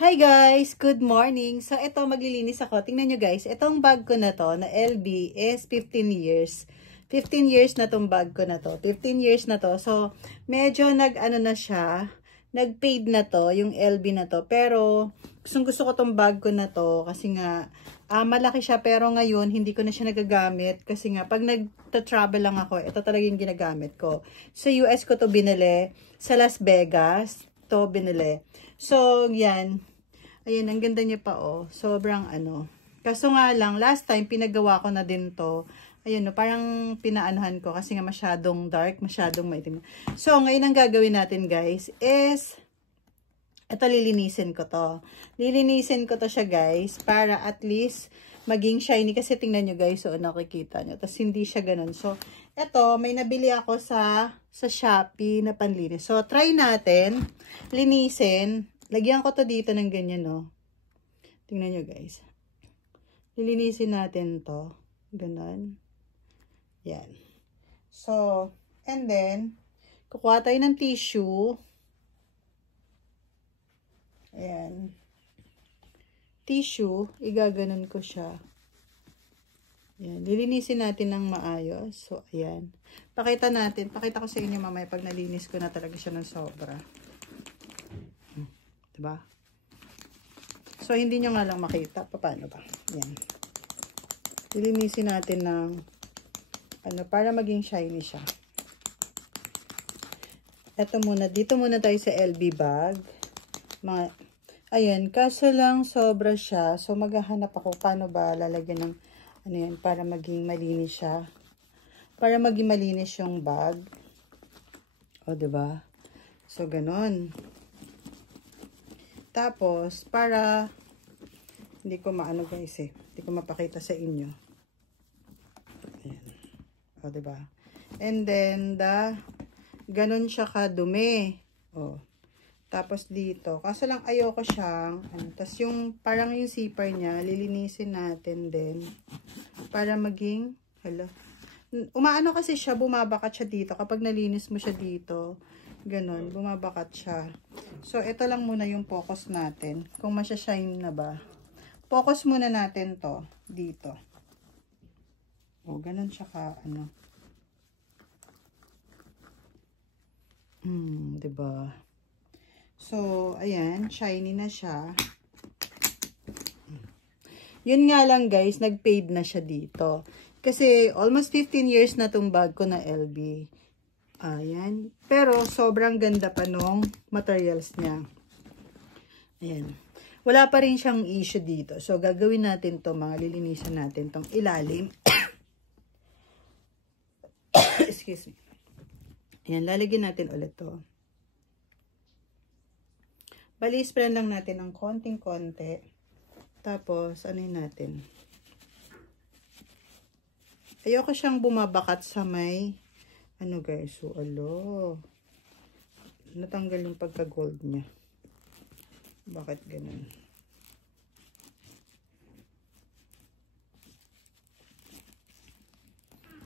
Hi guys! Good morning! So, ito maglilinis ako. Tingnan nyo guys, itong bag ko na to, na LB, is 15 years. 15 years na tong bag ko na to. 15 years na to. So, medyo nag-ano na siya, nag-fade na to, yung LB na to. Pero, gusto ko tong bag ko na to, kasi nga, malaki siya, pero ngayon, hindi ko na siya nagagamit. Kasi nga, pag nag-travel lang ako, ito talaga yung ginagamit ko. Sa US ko to binili, sa Las Vegas, to binili. So, yan. Ayan, ang ganda niya pa, oh. Sobrang ano. Kaso nga lang, last time, pinagawa ko na din to. Ayan, no, parang pinaanuhan ko kasi nga masyadong dark, masyadong maitim. So, ngayon ang gagawin natin, guys, is, ito lilinisin ko to. Lilinisin ko to siya, guys, para at least maging shiny. Kasi tingnan nyo, guys, so nakikita nyo. Tapos, hindi siya ganun. So, ito, may nabili ako sa Shopee na panlinis. So, try natin, linisin. Lagyan ko to dito ng ganyan, no. Tingnan nyo, guys. Lilinisin natin to. Ganon. Yan. So, and then, kukuha tayo ng tissue. Ayan. Tissue, igaganon ko siya. Ayan. Lilinisin natin ng maayos. So, ayan. Pakita ko sa inyo mamaya pag nalinis ko na talaga siya ng sobra. Diba? So, hindi nyo nga lang makita. Paano ba? Yan. Lilinisin natin ng ano, para maging shiny siya. Ito muna. Dito muna tayo sa LB bag. Ayan. Kaso lang, sobra siya. So, maghahanap ako paano ba lalagyan ng ano yan, para maging malinis siya. Para maging malinis yung bag. O, diba? So, ganon. Tapos, para, hindi ko maano guys eh. Hindi ko mapakita sa inyo. Ayan. O, diba? And then, ganun siya kadumi. O. Tapos dito. Kaso lang ayoko siyang, tapos yung, parang yung zipper niya, lilinisin natin din. Para maging, umaano kasi siya, bumabakat siya dito. Kapag nalinis mo siya dito, ganon, bumabakat siya. So, ito lang muna yung focus natin. Kung masya-shine na ba. Focus muna natin to dito. O, ganon siya ka, ano. Diba? So, ayan, shiny na siya. Yun nga lang guys, nag-fade na siya dito. Kasi, almost 15 years na tong bag ko na LB. Ayan. Pero, sobrang ganda pa nung materials niya. Ayan. Wala pa rin siyang issue dito. So, gagawin natin to, mga lilinisan natin tong ilalim. Excuse me. Ayan, lalagyan natin ulit to. Bali, spray lang natin ng konting-konti. Tapos, ano yun natin? Ayoko siyang bumabakat sa may ano guys, so natanggal yung pagka-gold niya. Bakit ganun?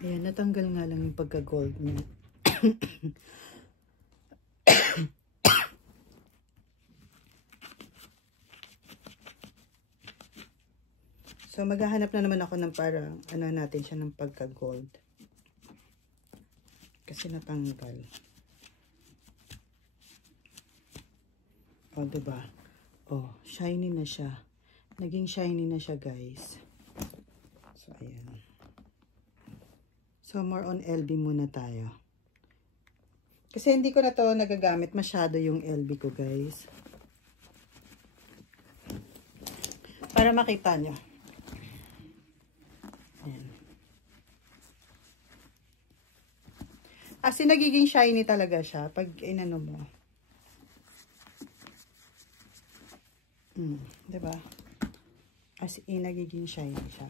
Ayan, natanggal nga lang yung pagka-gold niya. So, maghahanap na naman ako ng parang, ano natin siya ng pagka-gold. Kasi natanggal. O, diba? O, shiny na siya. Naging shiny na siya, guys. So, ayan. So, more on LB muna tayo. Kasi hindi ko na to nagagamit masyado yung LB ko, guys. Para makita nyo. As in, nagiging shiny talaga siya pag inano mo. Diba? As in, nagiging shiny siya.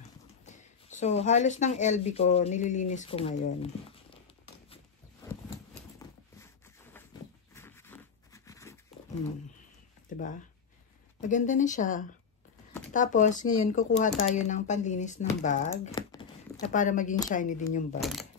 So, halos ng LB ko, nililinis ko ngayon. Diba? Maganda na siya. Tapos, ngayon, kukuha tayo ng panlinis ng bag na para maging shiny din yung bag.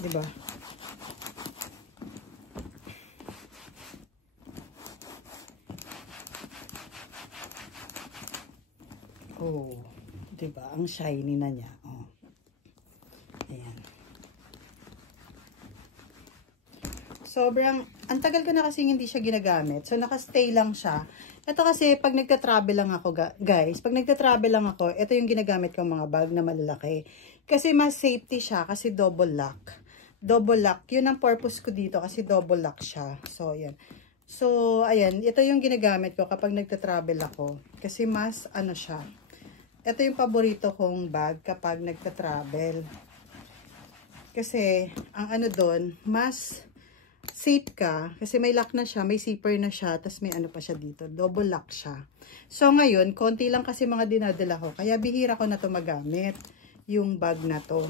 Diba? Oh, diba? Ang shiny na niya. Oh. Ayan. Sobrang, ang tagal ko na kasi hindi siya ginagamit. So, nakastay lang siya. Ito kasi, pag nagta-travel lang ako, guys, pag nagta-travel lang ako, ito yung ginagamit kong mga bag na malalaki. Kasi mas safety siya, kasi double lock. Double lock. Yun ang purpose ko dito, kasi double lock siya. So, ayan. So, ayan. Ito yung ginagamit ko kapag nagta-travel ako. Kasi mas, ano siya. Ito yung paborito kong bag kapag nagta-travel. Kasi, ang ano doon, mas safe ka. Kasi may lock na siya, may zipper na siya, tapos may ano pa siya dito. Double lock siya. So, ngayon, konti lang kasi mga dinadala ko. Kaya bihira ko na to magamit. Yung bag na to.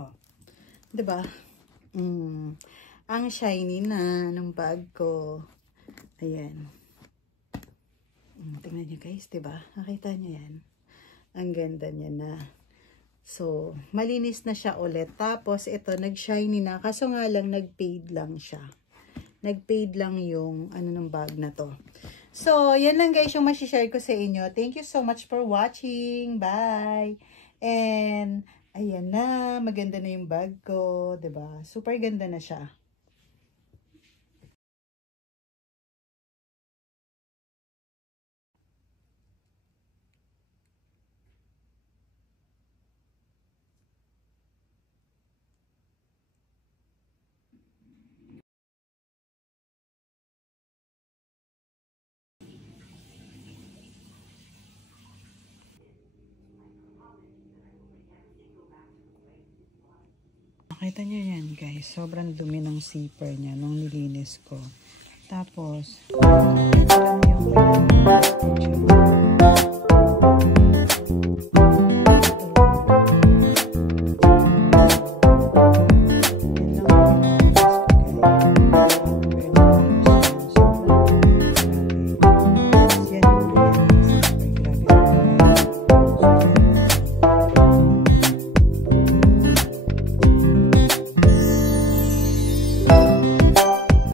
Oh. Diba? Ang shiny na ng bag ko. Ayan. Tingnan nyo guys, diba? Nakita nyo yan? Ang ganda niya na. So, malinis na siya ulit. Tapos, ito, nag-shiny na. Kaso nga lang, nag-fade lang siya. Nag-fade lang yung, ano ng bag na to. So, yan lang guys yung masishare ko sa inyo. Thank you so much for watching. Bye! And, ayan na. Maganda na yung bag ko. Diba? Super ganda na siya. Nakita nyo yan guys, sobrang dumi ng zipper niya nung nilinis ko. Tapos, ito yung